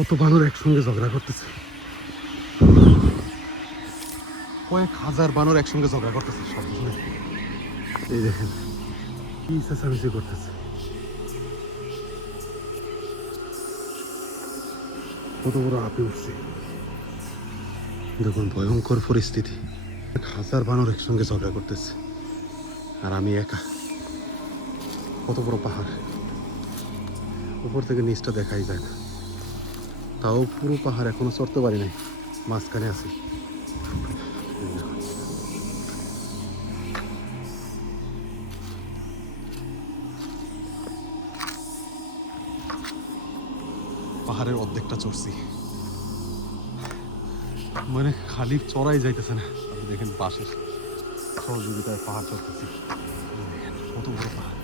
কত বানর একসঙ্গে ঝগড়া করতেছে, কয়েক হাজার বানর একসঙ্গে ঝগড়া করতেছে শব্দ শুনে। এই দেখেন কি চেঁচামেচি করতেছে, কত বড় আপে উঠছে। দেখুন ভয়ঙ্কর পরিস্থিতি, এক হাজার বানর একসঙ্গে ঝগড়া করতেছে আর আমি একা। কত বড় পাহাড়, উপর থেকে নিচটা দেখাই যায় না, তাও পুরো পাহাড় এখনো চড়তে পারি নাই, মাঝখানে আছি। পাহাড়ের অর্ধেকটা চড়ছি, মানে খালি চড়াই যাইতেছে না। আপনি দেখেন পাশে সহযোগিতায় পাহাড় চড়তেছি, কত বড় পাহাড়।